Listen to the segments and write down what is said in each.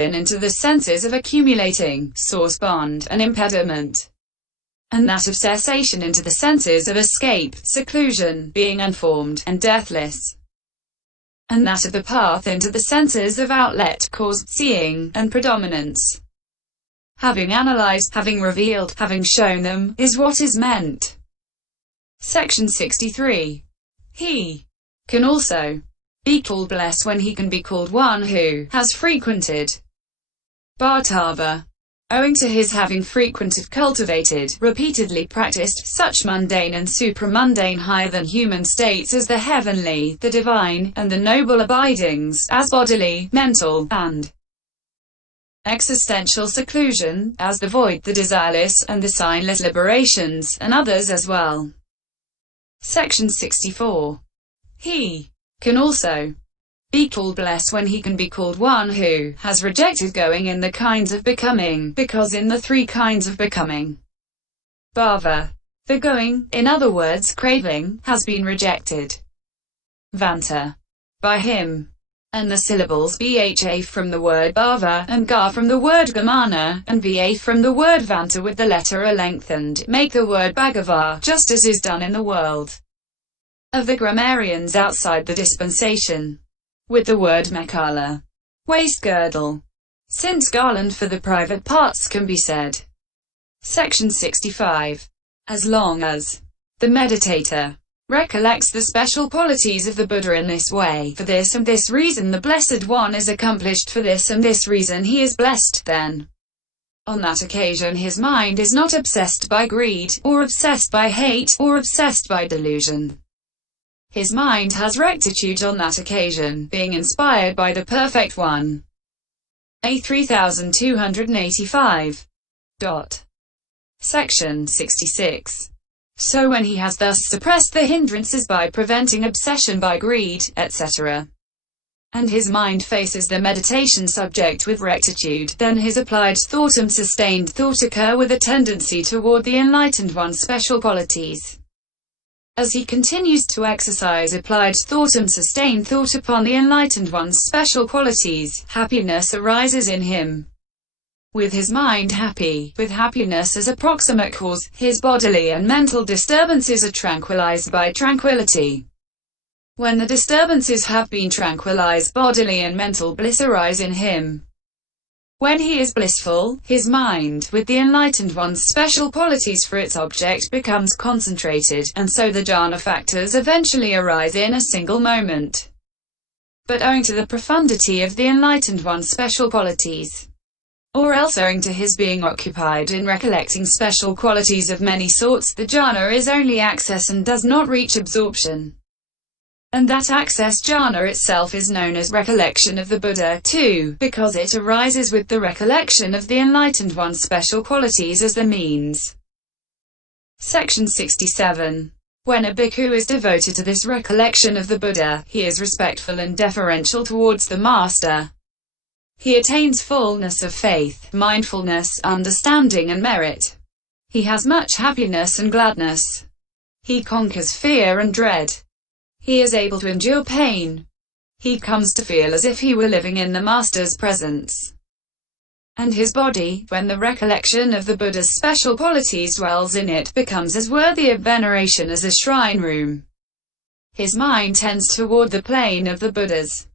into the senses of accumulating, source bond, and impediment, and that of cessation into the senses of escape, seclusion, being unformed, and deathless, and that of the path into the senses of outlet, cause, seeing, and predominance. Having analyzed, having revealed, having shown them, is what is meant. Section 63. He can also be called blessed when he can be called one who has frequented Bhattava, owing to his having frequented, cultivated, repeatedly practiced, such mundane and supramundane higher than human states as the heavenly, the divine, and the noble abidings, as bodily, mental, and existential seclusion, as the void, the desireless, and the signless liberations, and others as well. Section 64. He can also be called blessed when he can be called one who has rejected going in the kinds of becoming, because in the three kinds of becoming, bhava, the going, in other words craving, has been rejected, vanta, by him, and the syllables bha from the word bhava, and ga from the word gamana, and va from the word vanta with the letter a lengthened, make the word bhagava, just as is done in the world of the grammarians outside the dispensation, with the word mekhala, waist girdle, since garland for the private parts can be said. Section 65. As long as the meditator recollects the special qualities of the Buddha in this way, for this and this reason the Blessed One is accomplished, for this and this reason he is blessed, then on that occasion his mind is not obsessed by greed, or obsessed by hate, or obsessed by delusion. His mind has rectitude on that occasion, being inspired by the Perfect One. A 3285. Section 66. So when he has thus suppressed the hindrances by preventing obsession by greed, etc., and his mind faces the meditation subject with rectitude, then his applied thought and sustained thought occur with a tendency toward the enlightened one's special qualities. As he continues to exercise applied thought and sustained thought upon the enlightened one's special qualities, happiness arises in him. With his mind happy, with happiness as a proximate cause, his bodily and mental disturbances are tranquilized by tranquility. When the disturbances have been tranquilized, bodily and mental bliss arise in him. When he is blissful, his mind, with the enlightened one's special qualities for its object, becomes concentrated, and so the jhana factors eventually arise in a single moment. But owing to the profundity of the enlightened one's special qualities, or else owing to his being occupied in recollecting special qualities of many sorts, the jhana is only access and does not reach absorption. And that access jhana itself is known as recollection of the Buddha, too, because it arises with the recollection of the enlightened one's special qualities as the means. Section 67. When a bhikkhu is devoted to this recollection of the Buddha, he is respectful and deferential towards the master. He attains fullness of faith, mindfulness, understanding and merit. He has much happiness and gladness. He conquers fear and dread. He is able to endure pain. He comes to feel as if he were living in the Master's presence. And his body, when the recollection of the Buddha's special qualities dwells in it, becomes as worthy of veneration as a shrine room. His mind tends toward the plane of the Buddhas.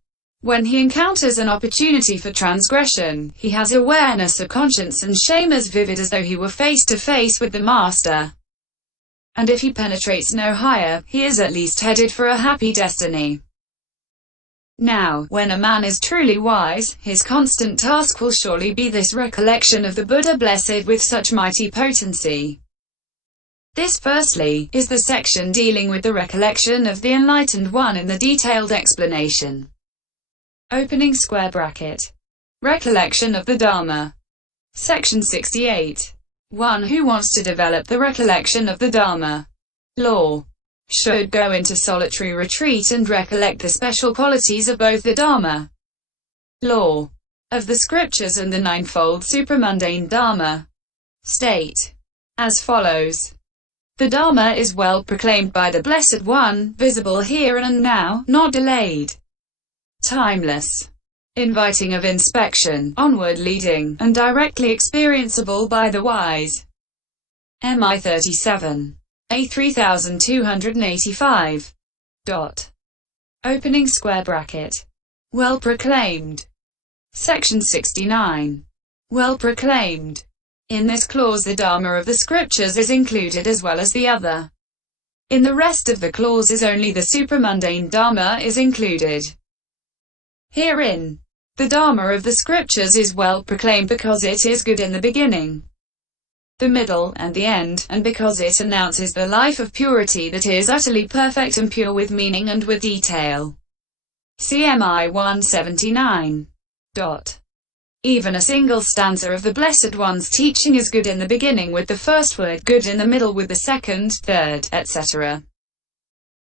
When he encounters an opportunity for transgression, he has awareness of conscience and shame as vivid as though he were face to face with the Master. And if he penetrates no higher, he is at least headed for a happy destiny. Now, when a man is truly wise, his constant task will surely be this recollection of the Buddha blessed with such mighty potency. This, firstly, is the section dealing with the recollection of the Enlightened One in the detailed explanation. Opening square bracket. Recollection of the Dhamma. Section 68. One who wants to develop the recollection of the Dhamma law should go into solitary retreat and recollect the special qualities of both the Dhamma law of the scriptures and the ninefold supramundane Dhamma state as follows. The Dhamma is well proclaimed by the Blessed One, visible here and now, not delayed, timeless, inviting of inspection, onward leading, and directly experienceable by the wise. MI 37. A 3285. Opening square bracket. Well proclaimed. Section 69. Well proclaimed. In this clause the Dhamma of the scriptures is included as well as the other. In the rest of the clauses only the supramundane Dhamma is included. Herein, the Dhamma of the scriptures is well proclaimed because it is good in the beginning, the middle, and the end, and because it announces the life of purity that is utterly perfect and pure with meaning and with detail. CMI 179. Even a single stanza of the Blessed One's teaching is good in the beginning with the first word, good in the middle with the second, third, etc.,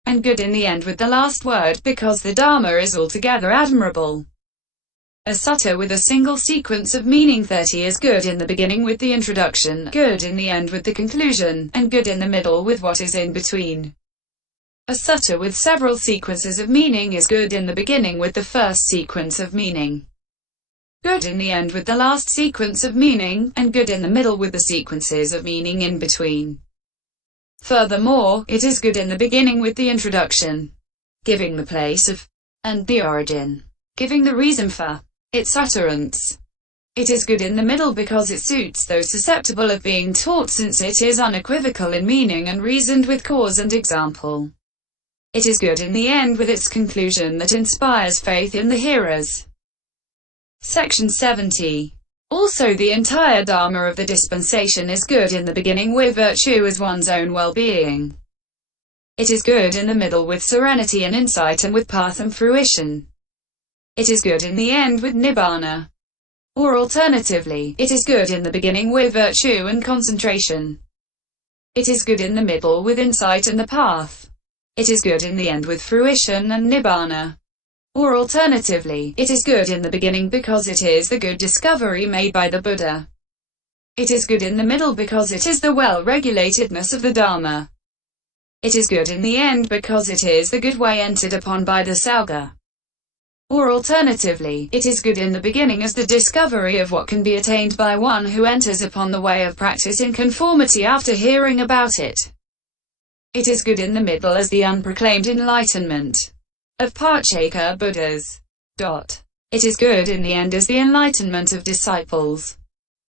and good in the end with the last word, because the Dhamma is altogether admirable. A sutta with a single sequence of meaning 30 is good in the beginning with the introduction, good in the end with the conclusion, and good in the middle with what is in between. A sutta with several sequences of meaning is good in the beginning with the first sequence of meaning, good in the end with the last sequence of meaning, and good in the middle with the sequences of meaning in between. Furthermore, it is good in the beginning with the introduction, giving the place of, and the origin, giving the reason for its utterance. It is good in the middle because it suits those susceptible of being taught, since it is unequivocal in meaning and reasoned with cause and example. It is good in the end with its conclusion that inspires faith in the hearers. Section 70. Also the entire Dhamma of the dispensation is good in the beginning with virtue as one's own well-being. It is good in the middle with serenity and insight and with path and fruition. It is good in the end with nibbana. Or alternatively, it is good in the beginning with virtue and concentration. It is good in the middle with insight and the path. It is good in the end with fruition and nibbana. Or alternatively, it is good in the beginning because it is the good discovery made by the Buddha. It is good in the middle because it is the well-regulatedness of the Dhamma. It is good in the end because it is the good way entered upon by the Sangha. Or alternatively, it is good in the beginning as the discovery of what can be attained by one who enters upon the way of practice in conformity after hearing about it. It is good in the middle as the unproclaimed enlightenment of Pacceka Buddhas. It is good in the end as the enlightenment of disciples.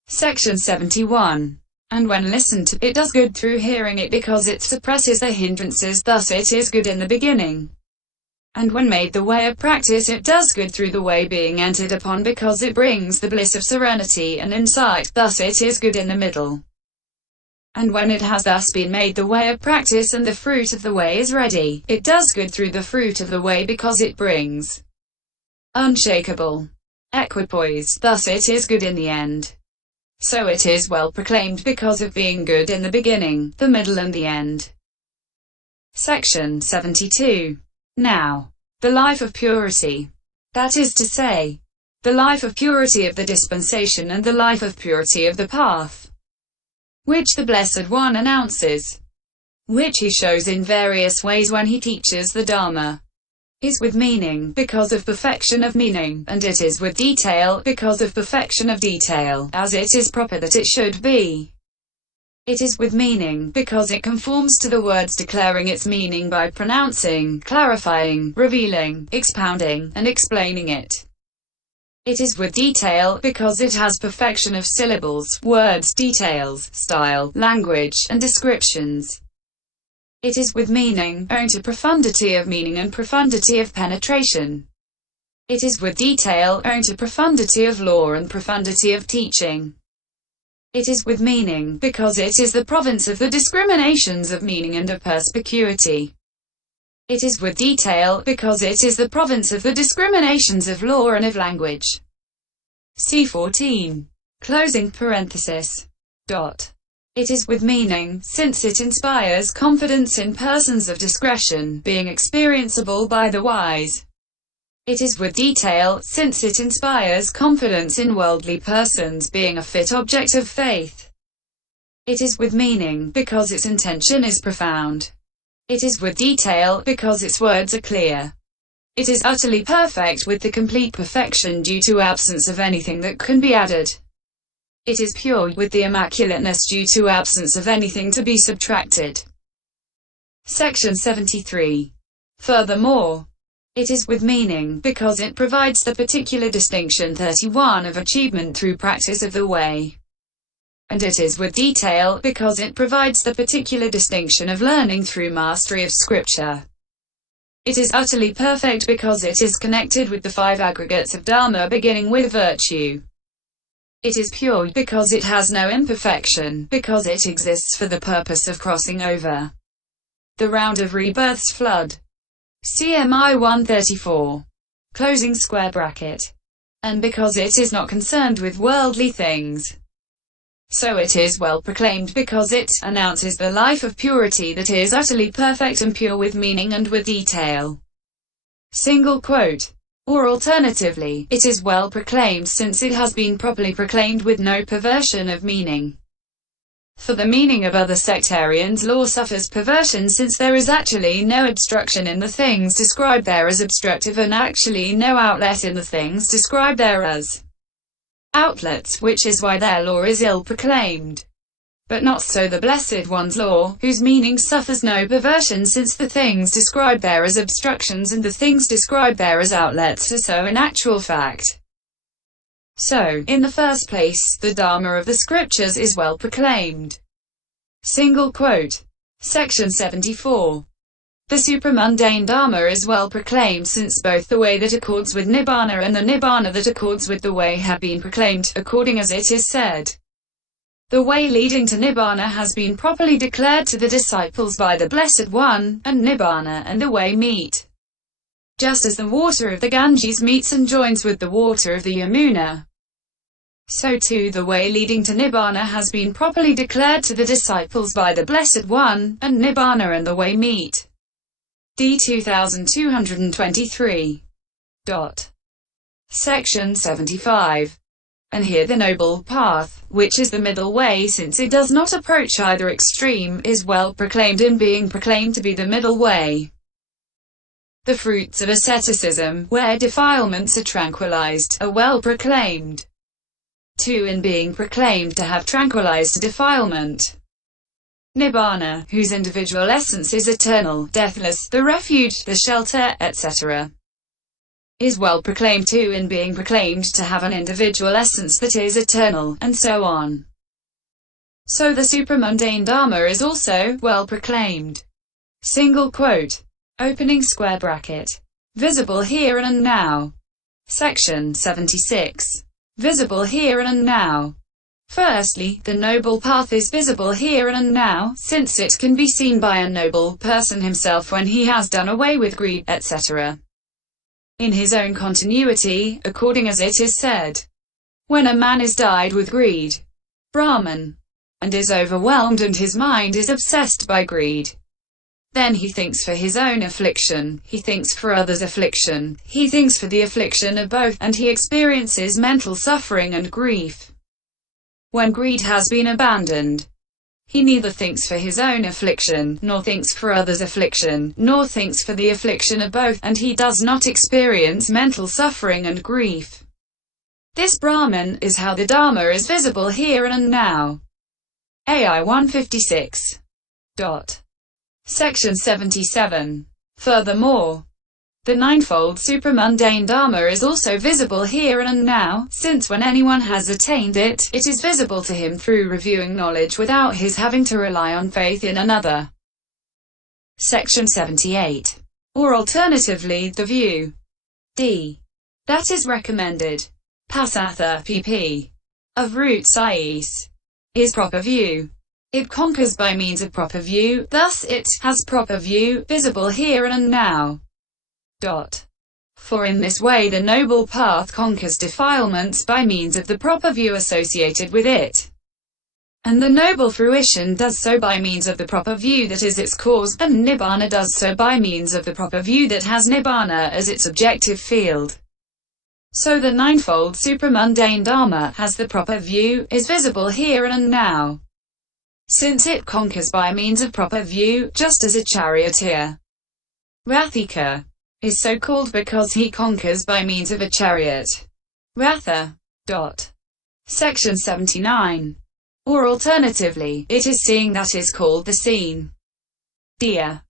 Section 71. And when listened to, it does good through hearing it because it suppresses the hindrances, thus it is good in the beginning. And when made the way of practice, it does good through the way being entered upon because it brings the bliss of serenity and insight, thus it is good in the middle. And when it has thus been made the way of practice and the fruit of the way is ready, it does good through the fruit of the way because it brings unshakable equipoise, thus it is good in the end. So it is well proclaimed because of being good in the beginning, the middle and the end. Section 72. Now, the life of purity, that is to say, the life of purity of the dispensation and the life of purity of the path, which the Blessed One announces, which he shows in various ways when he teaches the Dhamma, is with meaning, because of perfection of meaning, and it is with detail, because of perfection of detail, as it is proper that it should be. It is with meaning, because it conforms to the words declaring its meaning by pronouncing, clarifying, revealing, expounding, and explaining it. It is with detail, because it has perfection of syllables, words, details, style, language, and descriptions. It is with meaning, owing to profundity of meaning and profundity of penetration. It is with detail, owing to profundity of law and profundity of teaching. It is with meaning, because it is the province of the discriminations of meaning and of perspicuity. It is with detail, because it is the province of the discriminations of law and of language. C14. Closing parenthesis. It is with meaning, since it inspires confidence in persons of discretion, being experienceable by the wise. It is with detail, since it inspires confidence in worldly persons, being a fit object of faith. It is with meaning, because its intention is profound. It is with detail, because its words are clear. It is utterly perfect with the complete perfection due to absence of anything that can be added. It is pure with the immaculateness due to absence of anything to be subtracted. Section 73. Furthermore, it is with meaning, because it provides the particular distinction 31 of achievement through practice of the way. And it is with detail, because it provides the particular distinction of learning through mastery of scripture. It is utterly perfect because it is connected with the 5 aggregates of Dhamma beginning with virtue. It is pure because it has no imperfection, because it exists for the purpose of crossing over the round of rebirth's flood. CMI 134. Closing square bracket. And because it is not concerned with worldly things. So it is well proclaimed because it announces the life of purity that is utterly perfect and pure with meaning and with detail. Single quote. Or alternatively, it is well proclaimed since it has been properly proclaimed with no perversion of meaning. For the meaning of other sectarians' law suffers perversion since there is actually no obstruction in the things described there as obstructive and actually no outlet in the things described there as outlets, which is why their law is ill-proclaimed. But not so the Blessed One's law, whose meaning suffers no perversion since the things described there as obstructions and the things described there as outlets are so in actual fact. So, in the first place, the Dharma of the Scriptures is well proclaimed. Single quote. Section 74. The supramundane Dharma is well proclaimed since both the way that accords with Nibbana and the Nibbana that accords with the way have been proclaimed, according as it is said. The way leading to Nibbana has been properly declared to the disciples by the Blessed One, and Nibbana and the way meet. Just as the water of the Ganges meets and joins with the water of the Yamuna, so too the way leading to Nibbana has been properly declared to the disciples by the Blessed One, and Nibbana and the way meet. D 2223. Section 75. And here the noble path, which is the middle way since it does not approach either extreme, is well proclaimed in being proclaimed to be the middle way. The fruits of asceticism, where defilements are tranquilized, are well proclaimed. 2. In being proclaimed to have tranquilized defilement. Nibbana, whose individual essence is eternal, deathless, the refuge, the shelter, etc., is well proclaimed too in being proclaimed to have an individual essence that is eternal, and so on. So the supramundane Dharma is also well proclaimed. Single quote. Opening square bracket. Visible here and now. Section 76. Visible here and now. Firstly, the noble path is visible here and now, since it can be seen by a noble person himself when he has done away with greed, etc. in his own continuity, according as it is said. When a man is dyed with greed, brahman, and is overwhelmed and his mind is obsessed by greed, then he thinks for his own affliction, he thinks for others' affliction, he thinks for the affliction of both, and he experiences mental suffering and grief. When greed has been abandoned, he neither thinks for his own affliction, nor thinks for others' affliction, nor thinks for the affliction of both, and he does not experience mental suffering and grief. This Brahman is how the Dharma is visible here and now. AI 156. Section 77. Furthermore, the ninefold supramundane Dharma is also visible here and now, since when anyone has attained it, it is visible to him through reviewing knowledge without his having to rely on faith in another. Section 78. Or alternatively, the view D. that is recommended. Pasatha pp. of root Sais is proper view. It conquers by means of proper view, thus it has proper view, visible here and now. For in this way the noble path conquers defilements by means of the proper view associated with it. And the noble fruition does so by means of the proper view that is its cause, and Nibbana does so by means of the proper view that has Nibbana as its objective field. So the ninefold supramundane Dharma has the proper view, is visible here and now, since it conquers by means of proper view, just as a charioteer, Rathika, is so called because he conquers by means of a chariot. Ratha. Section 79. Or alternatively, it is seeing that is called the seen. Diya.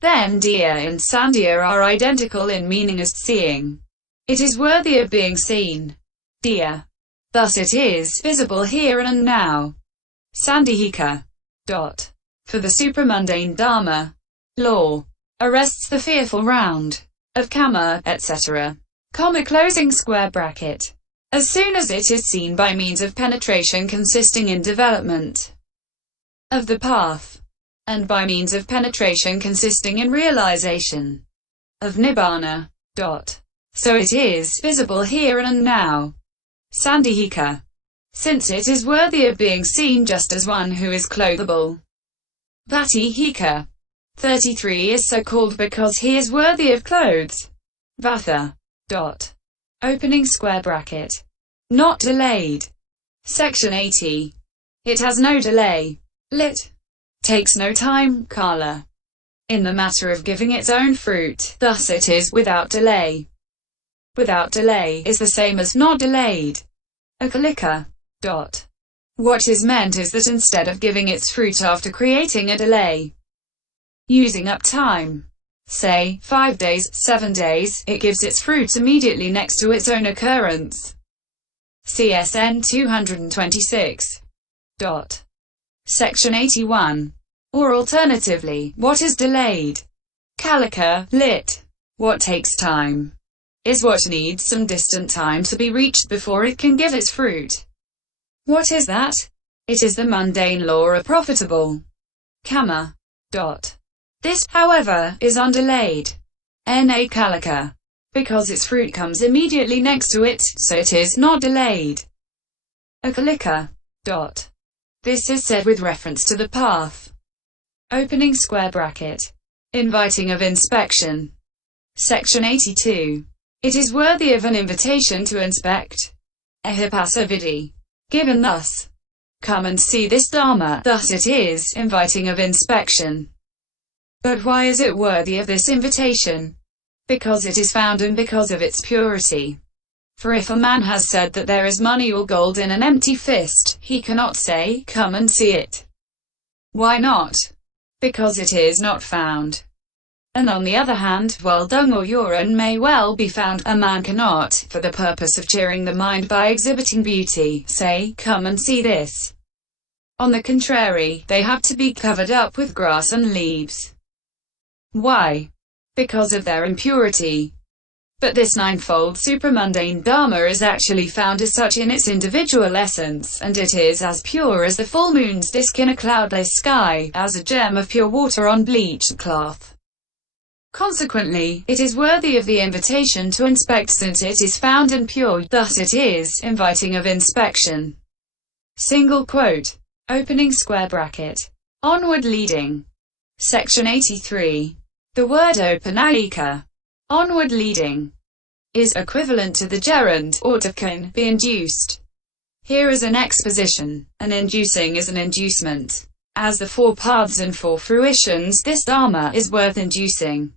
Then diya and sandhya are identical in meaning as seeing. It is worthy of being seen. Diya. Thus it is visible here and now. Sandhika. For the supramundane Dhamma, law, arrests the fearful round of kama, etc. Closing square bracket. As soon as it is seen by means of penetration consisting in development of the path, and by means of penetration consisting in realization of nibbana. So it is visible here and now. Sandhika. Since it is worthy of being seen just as one who is clothable. Vatihika. 33 is so called because he is worthy of clothes. Vatha. Opening square bracket. Not delayed. Section 80. It has no delay. Lit. Takes no time, kala. In the matter of giving its own fruit, thus it is without delay. Without delay is the same as not delayed. Akalika. What is meant is that instead of giving its fruit after creating a delay, using up time, say, 5 days, 7 days, it gives its fruit immediately next to its own occurrence. CSN 226. Section 81. Or alternatively, what is delayed? Kalika, lit. What takes time is what needs some distant time to be reached before it can give its fruit. What is that? It is the mundane law of profitable kama. This, however, is undelayed. Na kalika. Because its fruit comes immediately next to it, so it is not delayed. Akalika. This is said with reference to the path. Opening square bracket. Inviting of inspection. Section 82. It is worthy of an invitation to inspect. Ahipasa vidi. Given thus. Come and see this Dhamma, thus it is inviting of inspection. But why is it worthy of this invitation? Because it is found and because of its purity. For if a man has said that there is money or gold in an empty fist, he cannot say, come and see it. Why not? Because it is not found. And on the other hand, while dung or urine may well be found, a man cannot, for the purpose of cheering the mind by exhibiting beauty, say, come and see this. On the contrary, they have to be covered up with grass and leaves. Why? Because of their impurity. But this ninefold supramundane Dhamma is actually found as such in its individual essence, and it is as pure as the full moon's disk in a cloudless sky, as a gem of pure water on bleached cloth. Consequently, it is worthy of the invitation to inspect since it is found and pure, thus it is inviting of inspection. Single quote. Opening square bracket. Onward leading. Section 83. The word opanayika, onward leading, is equivalent to the gerund, or to can be induced. Here is an exposition. An inducing is an inducement. As the 4 paths and 4 fruitions, this Dhamma is worth inducing.